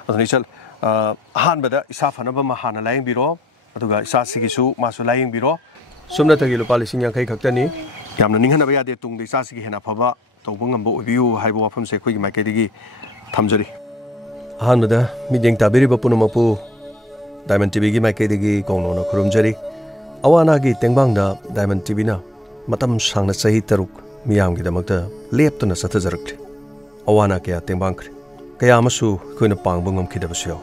aduni chal han bada isa fanaba ma hana laing biro aduga isa sigisu masu laing biro sumna tagi lupa lising yang kai khaktani yamna ninghana ba yade tung de isa sigi hena phaba tawbungam bo obiu haibo wafam se khoi mai kai digi thamjari han bada mideng tabiri ba punumapu Diamond TV gi mai kai digi kongno na khurumjari awana gi tengbang da Diamond TV na matam sangna sahi taruk miyam gi damakta leptuna sathajarak awana kya tengbang kre kaya amasu koina pangbungam khidabasu yaw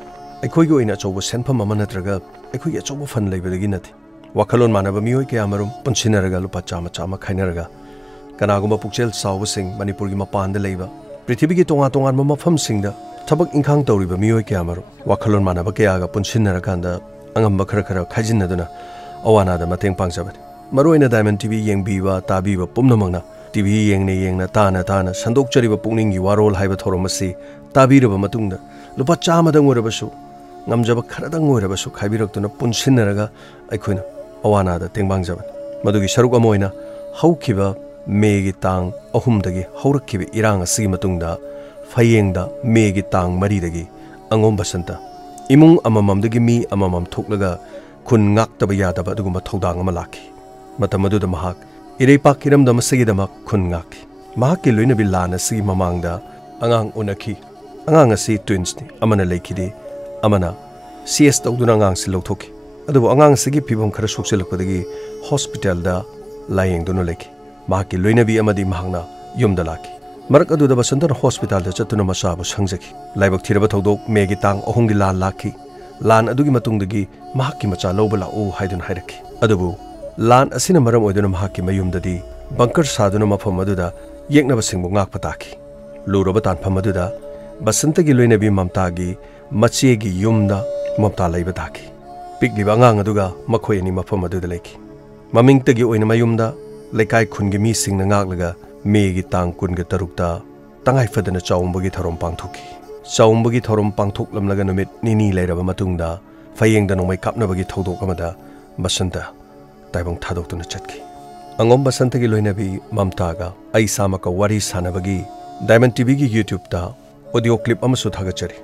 akhoi gi oina chobo senpham ama natraga akhoi gi chobo fan leibadagi nati wakhalon manaba mioi kaya marum punsinaraga lupa chama chama khainaraga kanaguma pukchel saw sing manipur gi mapan da leiba prithvi gi tonga tonga mafam singda tabak inkhang tawriba mioi kaya marum wakhalon manaba kaya ga punsinara kanda angamba khara khara khajinaduna awana da mateng pangjabat maroina Diamond TV yengbiba tabiba pumnamangna TV yengna tana sandokchariba pungning gi warol haiba thoromasi tabiraba matungda lupa chama dang orabasu ngamjaba kharadang orabasu khaibiroktuna punsinaraga aikhoina awana da tengbangjabat madugi saruk amoina haukiba megi tang ahumdagi haurakkiba irang asigi matungda fayengda megi tang maridagi angom basanta imung amamamdagi mi amamam thoklaga kun ngaktaba yadaba adugumba thodang ama lakhi matamaduda mahak iraipak kiramda masigidama kun ngakhi mahakki loinabi lana sigi mamangda angang unakhi angang asi twins ni amana lekhide amana CS tawduna angang si lawthokhi adubu angang sigi pibam khara sokselakpadagi hospital da layengduna lekhi mahakki loinabi amadi mahangna yumda lakhi marak aduda Basanta hospital da chatuna masabu sangjaki laibak thiraba thodok megi tang ahungi lan lakhi lan adugi matungdagi mahakki macha lawbala o haidun hairakhi adubu lan asina maram oiduna mahakki mayumdadi bunker saduna mafam aduda yeknaba singbu ngakpa takhi luraba tanpham aduda Basanta gi loinabi Mumta gi mache gi yumda Mumta laiba takhi pikliba angang aduga makhoi ani mafam aduda lekhi mamingtagi oina mayumda lekai khungi mi singna ngaklaga megi tang kunga tarukta tangai fadana chawmbagi thorom pangthoki chawmbagi thorom pangthoklamlaga numit nini lairaba matungda fayengda nomai kapnabagi thodok amada Basanta taibang thadoktuna chatki angom Basanta gi loinabi Mumta ga ai samaka wari sanabagi Diamond TV gi YouTube ta audio clip amasu thagachari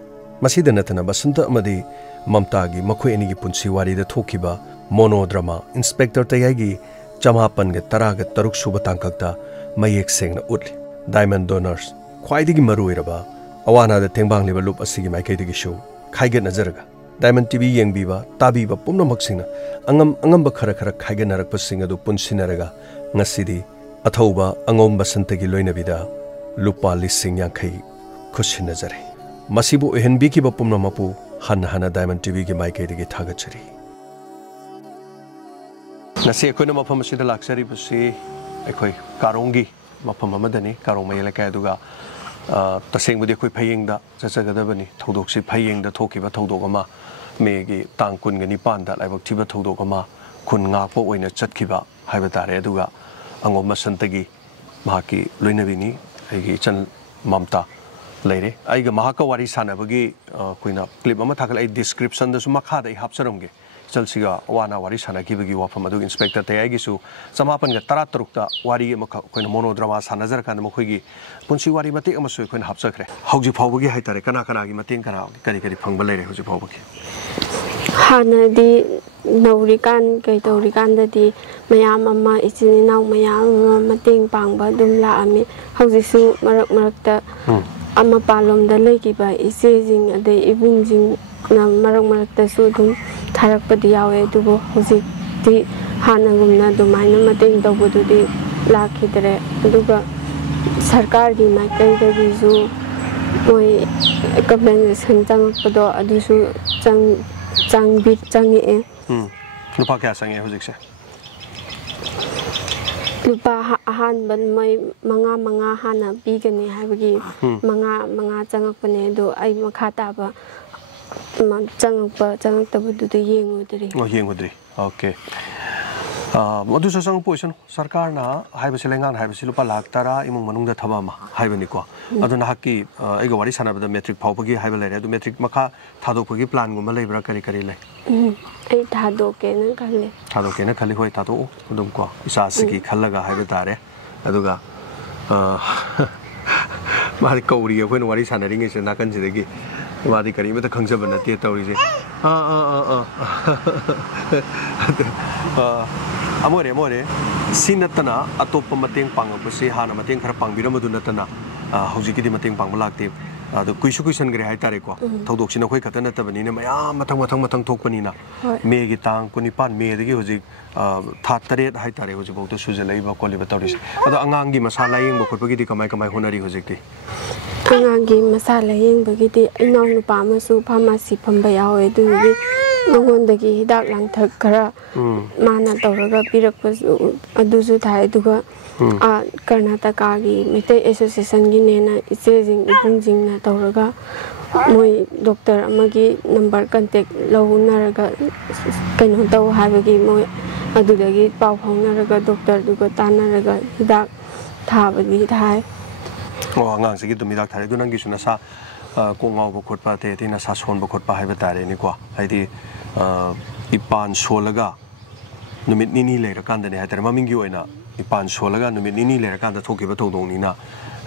masida natana Basanta amadi Mumta gi makhoi ani gi punsi wari da thokiba monodrama inspector tayagi chamapan ga taraga taruk suba tangkakta mayek sengna utli Diamond Donors khwaidigi maruiraba awana da tengbang liba lup asigi maikaidigi show khaiget nazaraga Diamond TV yengbiba tabiba pumnamak singna angamba khara khaiget narakpa singa du punsinaraga ngasidi athauba angom Basanta gi loinabida lupa lising yankhai khusinajare masibu ehenbi ki bapumnamapu hana Diamond TV gi maikaidigi thagachari nasi akoina mafam asida laksari busi akhoi karongi mafam amadani karong mayela kai duga taseng budi akhoi phayengda chachagadabani thodoksi phayengda thokiba thodok ama megi tangkun gani panda laibak thiba thodok ama kun ngakpo oina chatkiba haiba tare aduga angom Basanta gi mahaki loinabini aigi chan Mumta leire aiga mahaka wari sanabagi koina clip ama thakal ai description da su makha da hapsaramge chalsiga wana wari sanakibagi wafam adu inspector tayagi su samapan ga taratrukta wari amaka koina monodrama sanajar kan mokhoigi punsi wari mate amasu koina hapsakre hauji phawbagi haitare kana gi maten kana kari phangba leire hauji phawbagi hana di naurikan kai taurikan da di mayam amma isininaw mayam mateng pangba dum la ami hauji su marak amma palom da lekiba isejing adai ibungjing na marak ta su dum tharakpadi yawe dubo hoji ti hanagumna dumaina mateng tawbududi lakhidre aduga sarkar gi maikai da gisu moi compensation changpado adusu changi e lupa kya sange hojikse lupa han ban mai manga hana bigani habagi manga changakpane do ai makhata ba changaktabudu yengudri okay madu sasang position sarkar na haibase lengan haibase lupa lakh tara imung manungda thaba ma haibani ko aduna hakki aiga wari sanabada metric phawbagi haibal lere adu metric makha thadokpagi plan guma leibra kari lai ai thadoke na khali hoi thado udum ko isa sigi khallaga haiba tare aduga mari kauri ko wari sanaring se nakan sidagi वादी करी में तो खंगसे बनती है तौरी से अमोरे अमोरे सी नतना अतोप मतेंग पांगपसे हाना मतेंग खरा पांगबिरम मदु नतना हौजिकिदि मतेंग पांगब लागते अदो कुइसु कुइसन गरे हाइतारे को थौदोक्सिन अखोय खत नतबनिना मयाम मथंग मथंग मथंग थोकपनिना मे गी तांग कुनिपान मे दगी हौजिक था तरेत हाइतारे हौजिक बौतो सुजलैबा कोलिबा तौरिस अदो अंगांगी मसा लायेंग बखोटबगिदि कमाय कमाय होनरी हौजिकति अंगांगी मसा लायेंबगिदि इनाव नुपा अमसु फार्मेसी फंबा यावे दुगी मंगोंदगी हिदाक लांथक खरा माना तौरगा पिरकपसु अदुसु थाय दुगा कर्नाटका की मेइतै एसोसिएशन की नेना इचेजिंग इबुंजिंगना तौरगा मोय डॉक्टर अमगी नंबर कांटेक्ट लौनरगा कनो तौ हाबगी मोय अदुदगी पाव फाउनरगा डॉक्टर दुगा तानरगा हिदाक थाबगी थाय अंगांग से तुम हिदाक थारे दु नंगी सुना सा कोंगाव खोटपा ते नसा सोनब खोटपा हाइबा तारे निको हाइदि इपान सोलगा नुमित निनी लेरकांदने हाइतारे ममिंगी ओइना इपान सोलगा नुमित निनी लेरकांदा थोकिबा थौदोंनिना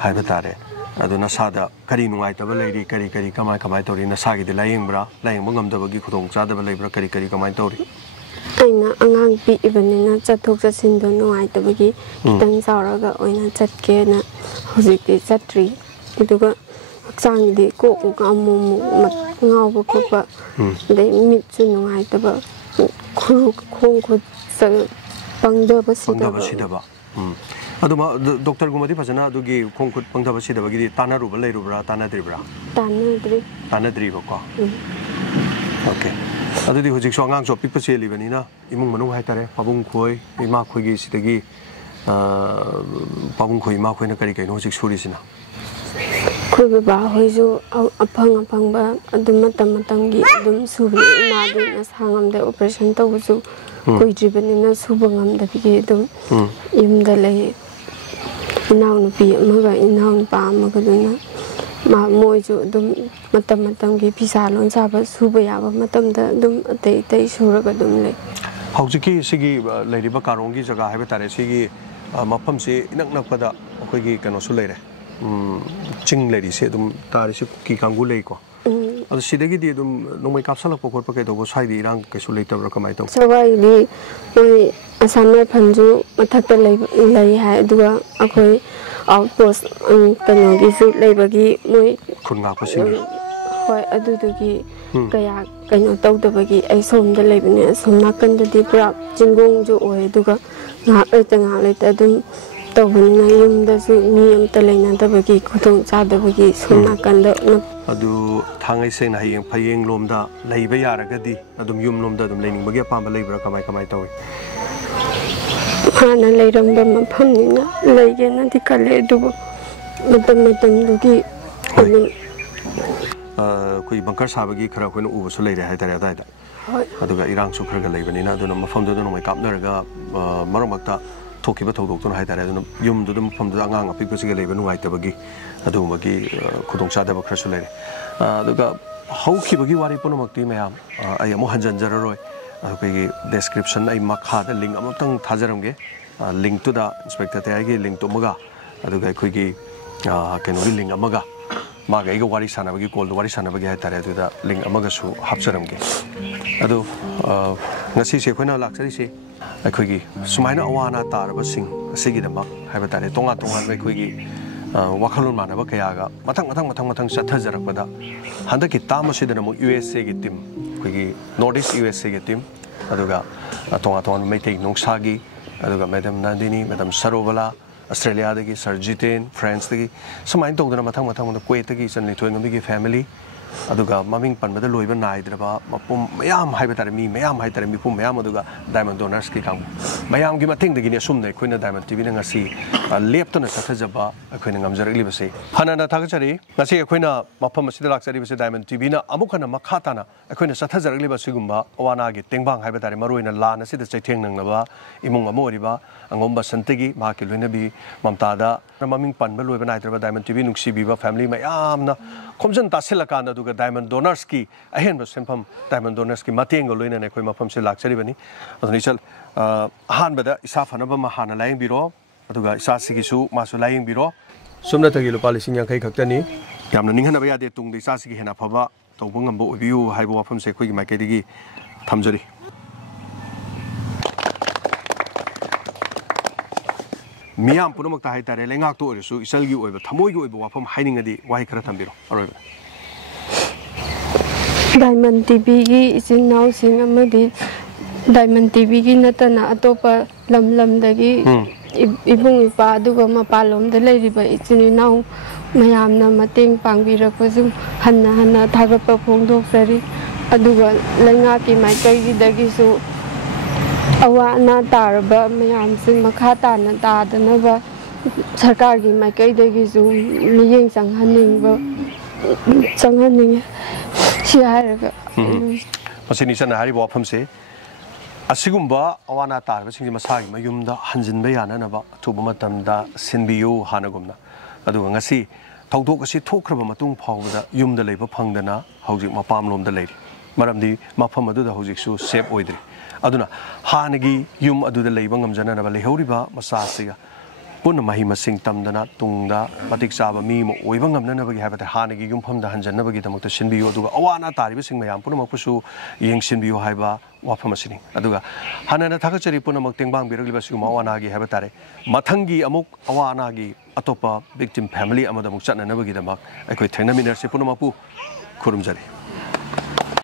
हाइबा तारे अदु नसादा करी नुंगाइतबा लेरि करी करी कमाय कमाय तौरि नसागिदि लायेंब्रा लायेंबा ngамदबगी खुदोंग चादबा लेब्रा करी करी कमाय तौरि अइना अंगांग पिइबनिना चथोक चसिनदो नुंगाइतबगी खितंग चावरगा ओइना चटकेना हुजिकति चट्री इदुगा हक्चांगदि Coke अमुमु ngawba khopa dei mitsu nungaitaba khuru khong khut pangdaba sidaba aduma doctor gumadi phajana adugi khong khut pangdaba sidaba gidi tanaruba leirubra tanadribra tanadri ba ko okay adudi hojik so angang so pikpa chelibani na imung manu haitare pabung khoi ima khoi gi sidagi pabung khoi ima khoi na kari kaino hojik surisina khoi ba hoisu apang ba adum matam gi adum subni madu na sangam da operation tawsu koi dribani na subangam da bi adum yumda lay inaw nu pi amaga inaw pa amaga duna ma moisu adum matam gi pisa lon saba suba yaba matam da adum atei suraga adum lay hojiki sigi leiriba karongi jaga haiba tare sigi mafam se inak nakpada akoi gi kano su leire ching lady se dum tari se ki kangu lei ko adu sidagi di dum nomai kapsala pokor pa kai do sai di rang ke su lei tabra kamai to sawai di moi asamar phanju mathak lei hai aduga akoi outpost kano gi su lei bagi moi khunga pa sing hoi adu dugi kaya kano taw da bagi ai som da lei bane som nakan da di pra jingong ju oi aduga nga ai tanga lei ta dum tawbani yumdasu mi amta leinadabagi khudong chadabagi sumna kanda adu thangai seng na hayeng phayeng lomda leiba yaragadi adum yum lomda adum leining bagi apamba leibra kamai kamai tawi hana leiramba maphamnina leigena dikale dubu matam dugi adum koi bankar sabagi khara khoina ubu su leire haitare adaida aduga irang su kharaga leibanina aduna mafamdo do nomai kapnaraga maromakta थोकिबा थौदोक्तुन हाइतारे अदुन युमदुदम फमदुदा अंगांग अपिकसिगे लेबा नुंगाइतबगी अदुमगी खुदोंचादबा खरसु लेरे अदुगा हौखिबगी वारि पुनमक्ति मयाम आई अमु हंजनजररोय अखोगी डिस्क्रिप्शन आई मखादा लिंक अमतंग थाजरमगे लिंक तुदा इंस्पेक्टर तेयागी लिंक तुमगा अदुगा अखोगी केनोगी लिंक अमगा मागा इगा वारि सानबगी कॉल वारि सानबगी हाइतारे अदुदा लिंक अमगासु हापजरमगे अदु ngasi se khoina laksari se अखोगी सुमाइना Awana तारबा सिंग असिगिदमा हाइबा तारे तोंगा तोंगा अखोगी वाखलोन मानबा कयागा मथंग चथजरकबदा हंदकी तामसिदना मु यूएसए की टीम अखोगी नॉर्थ ईस्ट यूएसए की टीम अदुगा तोंगा तोंगा मेइतेई नोंसागी अदुगा madam Nandini madam Sarobala Australia दगी सर्जिटेन फ्रांस दगी सुमाइन तोंदना मथंग क्वेतगी चनली थोंगमगी फैमिली अदुगा ममिंग पनबदा लोइबा नाइद्रबा मपुम मयाम हाइबतारे मी मयाम हाइतारे मिपुम मयाम अदुगा डायमंड डोनर्स की कांग मयाम की मथिंग दगिने असुमने खोइना डायमंड टीवी न ngasi लेपतना सथजबा अखोइना ngamjarikliबसे हनाना थागचरी ngasi अखोइना मफम असिदा लाक्चरीबसे डायमंड टीवी न अमुखना मखाताना अखोइना सथजरikliबा सिगुम्बा अवाना की टेंगबांग हाइबतारे मरोइना लान असिदा चैथेंग नंगलबा इमुंग अमोरिबा अंगोम बसंतगी माकी लोइनाबी ममतादा ममिंग पनबा लोइबा नाइद्रबा डायमंड टीवी नुक्सीबीबा फैमिली मयामना खोमजन तासिलकाना दुगा डायमंड डोनर्स की अहेन सेंफम डायमंड डोनर्स की मतेंग लोइना ने कोई मफम से लाक्चरीबनी अदुनि चल अहानबदा इसा फनबा महाना लायंग बिरो अदुगा इसा सिगिसु मासु लायंग बिरो सुमना तगी लुपा लिसिंग यांखै खक्तनी यामना निंगहनबा यादे तुंग इसा सिगी हेना फबा ꯇꯧꯕ ꯉꯝꯕ ꯑꯣꯏꯕꯤꯌꯨ ꯍꯥꯏꯕ ꯋꯥꯐꯝꯁꯦ ꯑꯩꯈꯣꯏꯒꯤ ꯃꯥꯏꯀꯩꯗꯒꯤ ꯊꯝꯖꯔꯤ ꯃꯤꯌꯥꯝ ꯄꯨꯝꯅꯃꯛꯇ ꯍꯥꯏꯇꯥꯔꯦ ꯂꯩꯉꯥꯛꯇ ꯑꯣꯏꯔꯁꯨ ꯏꯆꯜꯒꯤ ꯑꯣꯏꯕ ꯊꯃꯣꯏꯒꯤ ꯑꯣꯏꯕ ꯋꯥꯐꯝ ꯍꯥꯏꯅꯤꯡꯉꯗꯤ ꯋꯥꯍꯩ ꯈꯔ ꯊꯝꯕꯤꯔꯣ ꯑꯔꯣꯏꯕꯗ ꯗꯥꯏꯃꯟ ꯇꯤꯚꯤꯒꯤ ꯏꯆꯤꯟ ꯏꯅꯥꯎꯁꯤꯡ ꯑꯃꯗꯤ ꯗꯥꯏꯃꯟ ꯇꯤꯚꯤꯒꯤ ꯅꯠꯇꯅ ꯑꯇꯣꯞꯄ ꯂꯝ ꯂꯝꯗꯒꯤ ꯏꯕꯨꯡ ꯏꯄ꯭ꯋꯥ ꯑꯗꯨꯒ ꯃꯄꯥꯟꯂꯣꯝꯗ ꯂꯩꯔꯤꯕ ꯏꯆꯤꯟ ꯏꯅꯥꯎ ꯃꯌꯥꯝꯅ ꯃꯇꯦꯡ ꯄꯥꯡꯕꯤꯔꯛꯄꯁꯨ ꯍꯟꯅ ꯍꯟꯅ ꯊꯥꯒꯠꯄ ꯐꯣꯡꯗꯣꯛꯆꯔꯤ ꯑꯗꯨꯒ ꯂꯩꯉꯥꯛꯀꯤ ꯃꯥꯏꯀꯩꯗꯒꯤꯁꯨ ꯑꯋꯥ ꯑꯅꯥ ꯇꯥꯔꯕ ꯃꯌꯥꯝꯁꯤꯡ ꯃꯈꯥ ꯇꯥꯅ ꯇꯥꯗꯅꯕ ꯁꯔꯀꯥꯔꯒꯤ ꯃꯥꯏꯀꯩꯗꯒꯤꯁꯨ ꯃꯤꯠꯌꯦꯡ ꯆꯪꯍꯟꯅꯤꯡꯉꯤ ꯁꯤ ꯍꯥꯏꯔꯒ ꯃꯁꯤꯅꯤ ꯏꯆꯟꯅ ꯍꯥꯏꯔꯤꯕ ꯋꯥꯐꯝꯁꯦ ꯑꯁꯤꯒꯨꯝꯕ ꯑꯋꯥ ꯑꯅꯥ ꯇꯥꯔꯕꯁꯤꯡꯁꯦ ꯃꯁꯥꯒꯤ ꯃꯌꯨꯝꯗ ꯍꯟꯖꯤꯟꯕ ꯌꯥꯅꯅꯕ ꯑꯊꯨꯕ ꯃꯇꯝꯗ ꯁꯤꯟꯕꯤꯌꯨ ꯍꯥꯟꯅꯒꯨꯝꯅ ꯑꯗꯨꯒ ꯉꯁꯤ ꯊꯧꯗꯣꯛ ꯑꯁꯤ ꯊꯣꯛꯈ꯭ꯔꯕ ꯃꯇꯨꯡ ꯐꯥꯎꯕꯗ ꯌꯨꯝꯗ ꯂꯩꯕ ꯐꯪꯗꯅ ꯍꯧꯖꯤꯛ ꯃꯄꯥꯝꯂꯣꯝꯗ ꯂꯩꯔꯤ ꯃꯔꯝꯗꯤ ꯃꯐꯝ ꯑꯗꯨꯗ ꯍꯧꯖꯤꯛꯁꯨ ꯁꯦꯞ ꯑꯣꯏꯗ꯭ꯔꯤ ꯑꯗꯨꯅ ꯍꯥꯟꯅꯒꯤ ꯌꯨꯝ ꯑꯗꯨꯗ ꯂꯩꯕ ꯉꯝꯖꯅꯅꯕ ꯂꯩꯍꯧꯔꯤꯕ ꯃꯆꯥꯁꯤꯒ ꯄꯨꯟꯅ ꯃꯍꯩ ꯃꯁꯤꯡ ꯇꯝꯗꯅ ꯇꯨꯡꯗ ꯃꯇꯤꯛ ꯆꯥꯕ ꯃꯤ ꯑꯃ ꯑꯣꯏꯕ ꯉꯝꯅꯅꯕꯒꯤ ꯍꯥꯏꯕꯗꯤ ꯍꯥꯟꯅꯒꯤ ꯌꯨꯝꯐꯝꯗ ꯍꯟꯖꯟꯅꯕꯒꯤꯗꯃꯛꯇ ꯁꯤꯟꯕꯤꯌꯨ ꯑꯗꯨꯒ ꯑꯋꯥ ꯑꯅꯥ ꯇꯥꯔꯤꯕꯁꯤꯡ ꯃꯌꯥꯝ ꯄꯨꯝꯅꯃꯛꯄꯨꯁꯨ ꯌꯦꯡꯁꯤꯟꯕꯤꯌꯨ ꯍꯥꯏꯕ ꯋꯥꯐꯝ ꯑꯁꯤꯅꯤ ꯑꯗꯨꯒ ꯍꯥꯟꯅꯅ ꯊꯥꯒꯠꯆꯔꯤ ꯄꯨꯝꯅꯃꯛ ꯇꯦꯡꯕꯥꯡꯕꯤꯔꯛꯂꯤꯕ ꯑꯁꯤꯒꯨꯝꯕ ꯑꯋꯥ ꯑꯅꯥꯒꯤ ꯍꯥꯏꯕ ꯇꯥꯔꯦ ꯃꯊꯪꯒꯤ ꯑꯃꯨꯛ ꯑꯋꯥ ꯑꯅꯥꯒꯤ ꯑꯇꯣꯞꯄ ꯚꯤꯛꯇꯤꯝ ꯐꯦꯃꯤꯂꯤ ꯑꯃꯗ ꯑꯃꯨꯛ ꯆꯠꯅꯅꯕꯒꯤꯗꯃꯛ ꯑꯩꯈꯣꯏ ꯊꯦꯡꯅꯃꯤꯟꯅꯔꯁꯤ ꯄꯨꯝꯅꯃꯛꯄꯨ ꯈꯨꯔꯨꯝꯖꯔꯤ